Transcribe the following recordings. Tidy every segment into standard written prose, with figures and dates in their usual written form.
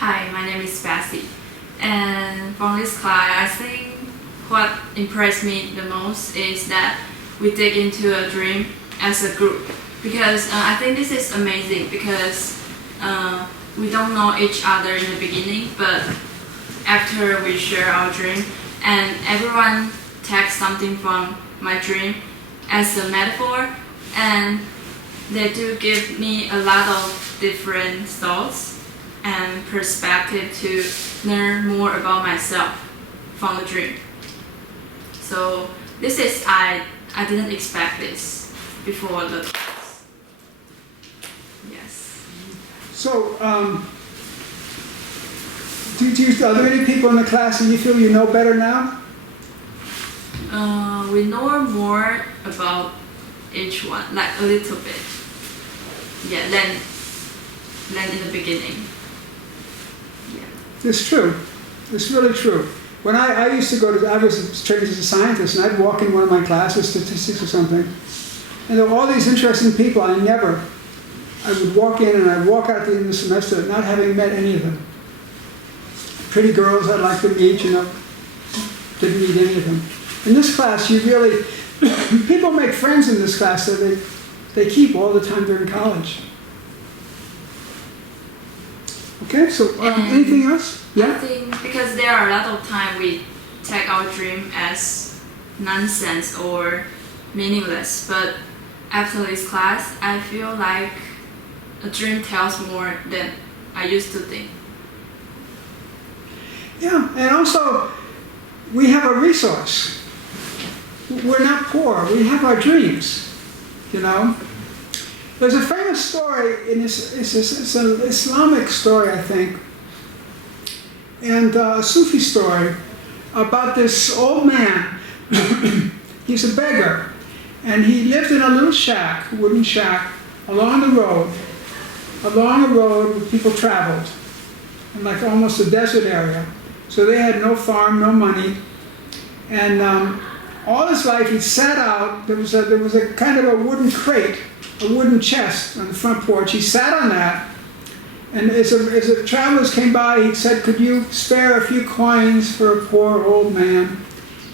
Hi, my name is Bessy, and from this class, I think what impressed me the most is that we dig into a dream as a group, because I think this is amazing because we don't know each other in the beginning, but after we share our dream and everyone takes something from my dream as a metaphor, and they do give me a lot of different thoughts and perspective to learn more about myself from the dream. So this is I didn't expect this before the class. Yes. So, are there any people in the class that you feel you know better now? We know more about each one, like a little bit. Yeah, than in the beginning. Yeah. It's true. It's really true. When I used to I was trained as a scientist, and I'd walk in one of my classes, statistics or something, and there were all these interesting people. I would walk in and I'd walk out at the end of the semester not having met any of them. Pretty girls I'd like to meet, didn't meet any of them. In this class, people make friends in this class that they keep all the time during college. Okay, so anything else? Yeah? I think because there are a lot of times we take our dream as nonsense or meaningless, but after this class, I feel like a dream tells more than I used to think. Yeah, and also we have a resource. We're not poor. We have our dreams, There's a famous story, it's an Islamic story, I think, and a Sufi story about this old man. He's a beggar, and he lived in a little shack, wooden shack, along a road where people traveled, in like almost a desert area. So they had no farm, no money, and all his life he sat out. There was a kind of a wooden crate, a wooden chest on the front porch. He sat on that, and as travelers came by, he said, "Could you spare a few coins for a poor old man?"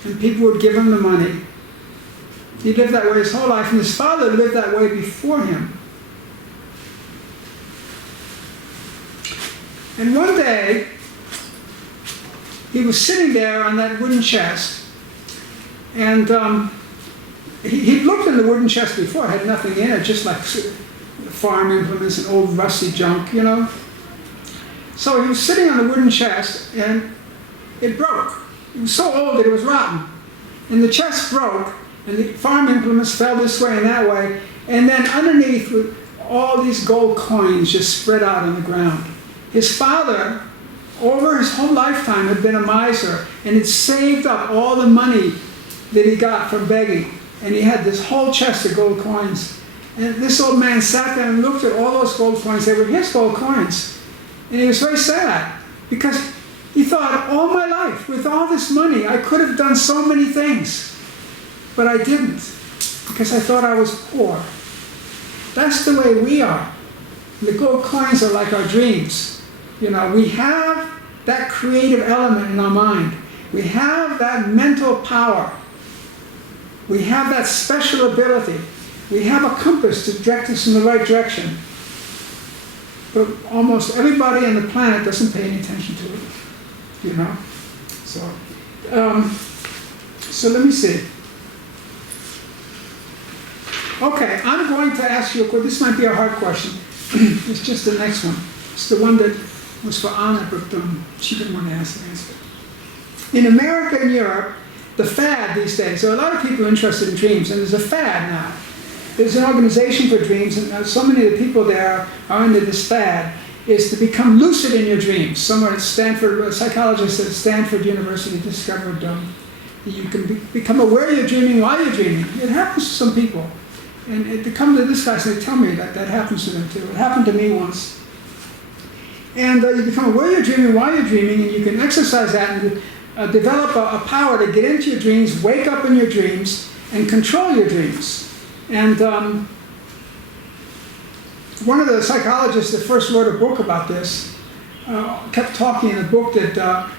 And people would give him the money. He lived that way his whole life, and his father lived that way before him. And one day, he was sitting there on that wooden chest, and he'd looked in the wooden chest before. It had nothing in it, just like farm implements and old rusty junk, So he was sitting on the wooden chest, and it broke. It was so old that it was rotten. And the chest broke, and the farm implements fell this way and that way, and then underneath were all these gold coins just spread out on the ground. His father, over his whole lifetime, had been a miser and had saved up all the money that he got from begging. And he had this whole chest of gold coins. And this old man sat there and looked at all those gold coins. They were his gold coins. And he was very sad because he thought, all my life, with all this money, I could have done so many things. But I didn't because I thought I was poor. That's the way we are. The gold coins are like our dreams. We have that creative element in our mind. We have that mental power. We have that special ability. We have a compass to direct us in the right direction. But almost everybody on the planet doesn't pay any attention to it. So let me see. Okay, I'm going to ask you a question. This might be a hard question. It's just the next one. It's the one that was for Anna, but she didn't want to answer it. In America and Europe, the fad these days, there are a lot of people interested in dreams, and there's a fad now. There's an organization for dreams, and so many of the people there are into this fad, is to become lucid in your dreams. Someone at Stanford, a psychologist at Stanford University discovered that you can become aware you're dreaming while you're dreaming. It happens to some people. And to come to this class, they tell me that happens to them too. It happened to me once. And you become aware you're dreaming while you're dreaming, and you can exercise that and develop a power to get into your dreams, wake up in your dreams, and control your dreams. And one of the psychologists that first wrote a book about this kept talking in a book that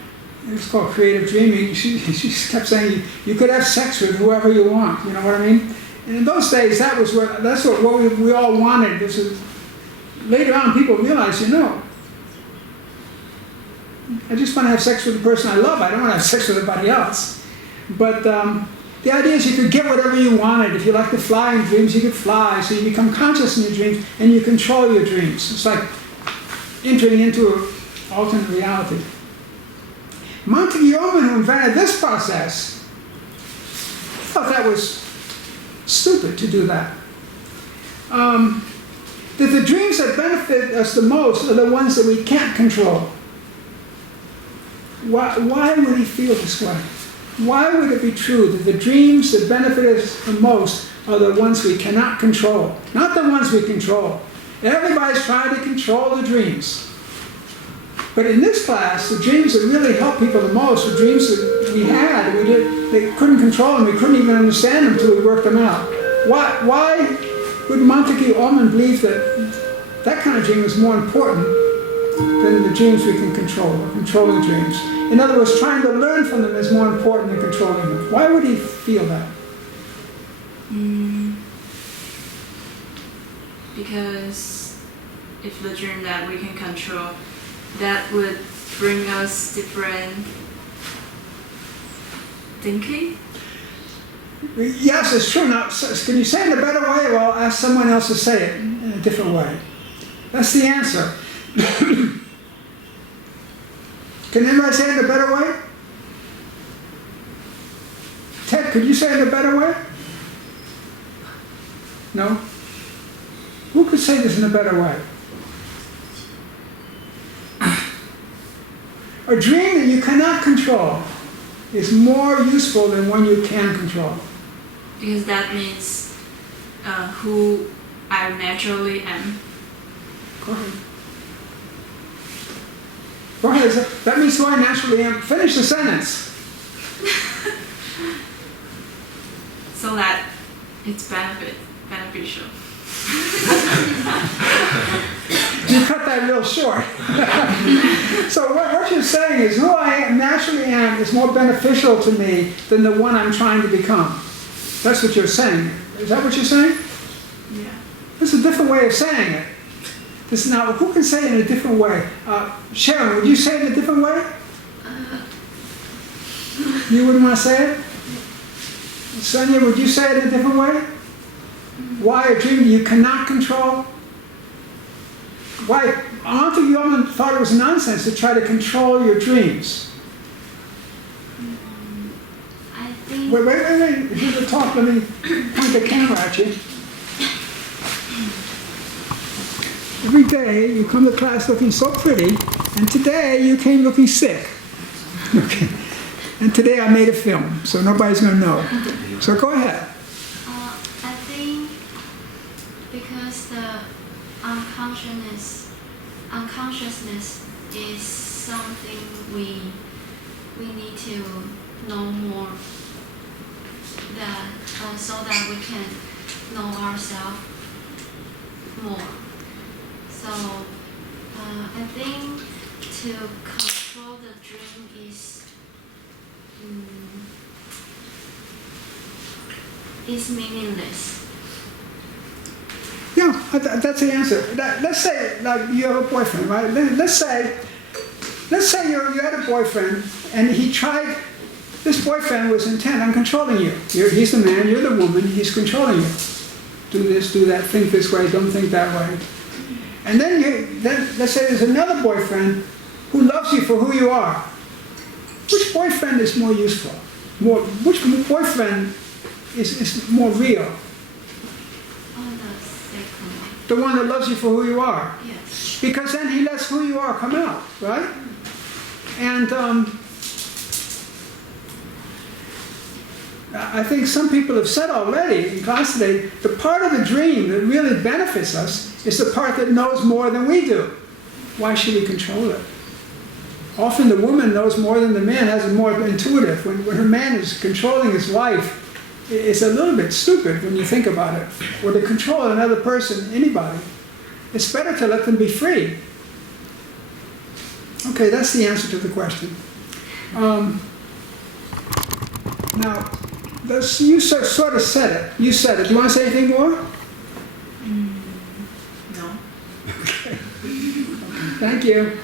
it's called Creative Dreaming. She kept saying you could have sex with whoever you want. You know what I mean? And in those days, that's what we all wanted. Later on, people realized, I just want to have sex with the person I love. I don't want to have sex with anybody else. But the idea is you could get whatever you wanted. If you like to fly in dreams, you could fly. So you become conscious in your dreams, and you control your dreams. It's like entering into an alternate reality. Montague Yeoman, who invented this process, thought that was stupid to do that. That the dreams that benefit us the most are the ones that we can't control. Why would he feel this way? Why would it be true that the dreams that benefit us the most are the ones we cannot control? Not the ones we control. Everybody's trying to control the dreams. But in this class, the dreams that really help people the most were dreams that we had. They couldn't control them. We couldn't even understand them until we worked them out. Why would Montague Yeoman believe that kind of dream is more important than the dreams we can control, or controlling dreams? In other words, trying to learn from them is more important than controlling them. Why would he feel that? Because if the dream that we can control, that would bring us different thinking. Yes, it's true. Now, can you say it in a better way, or I'll ask someone else to say it in a different way? That's the answer. Can anybody say it in a better way? Ted, could you say it in a better way? No? Who could say this in a better way? A dream that you cannot control is more useful than one you can control. Because that means who I naturally am. Go ahead. Go ahead. That means who I naturally am. Finish the sentence. So that it's beneficial. You cut that real short. So what you're saying is who I naturally am is more beneficial to me than the one I'm trying to become. That's what you're saying. Is that what you're saying? Yeah. That's a different way of saying it. Now, who can say it in a different way? Sharon, would you say it in a different way? You wouldn't want to say it? Sonia, would you say it in a different way? Why a dream you cannot control? Why? Montague Yeoman thought it was nonsense to try to control your dreams. I think... Wait. If you could talk, let me point the camera at you. Every day you come to class looking so pretty, and today you came looking sick. Okay. And today I made a film, so nobody's going to know. So go ahead. I think because the unconsciousness is something we need to know more, so that we can know ourselves more. So I think to control the dream is meaningless. Yeah, that's the answer. Let's say like you have a boyfriend, right? Let's say you had a boyfriend, and this boyfriend was intent on controlling you. He's the man, you're the woman, he's controlling you. Do this, do that, think this way, don't think that way. And then let's say there's another boyfriend who loves you for who you are. Which boyfriend is more useful? Which boyfriend is more real? The one that loves you for who you are. Yes. Because then he lets who you are come out, right? And I think some people have said already in class today, the part of the dream that really benefits us is the part that knows more than we do. Why should we control it? Often the woman knows more than the man, has a more intuitive. When her man is controlling his wife, it's a little bit stupid when you think about it. Or to control another person, anybody. It's better to let them be free. Okay, that's the answer to the question. Now, you sort of said it. You said it. Do you want to say anything more? No. Thank you.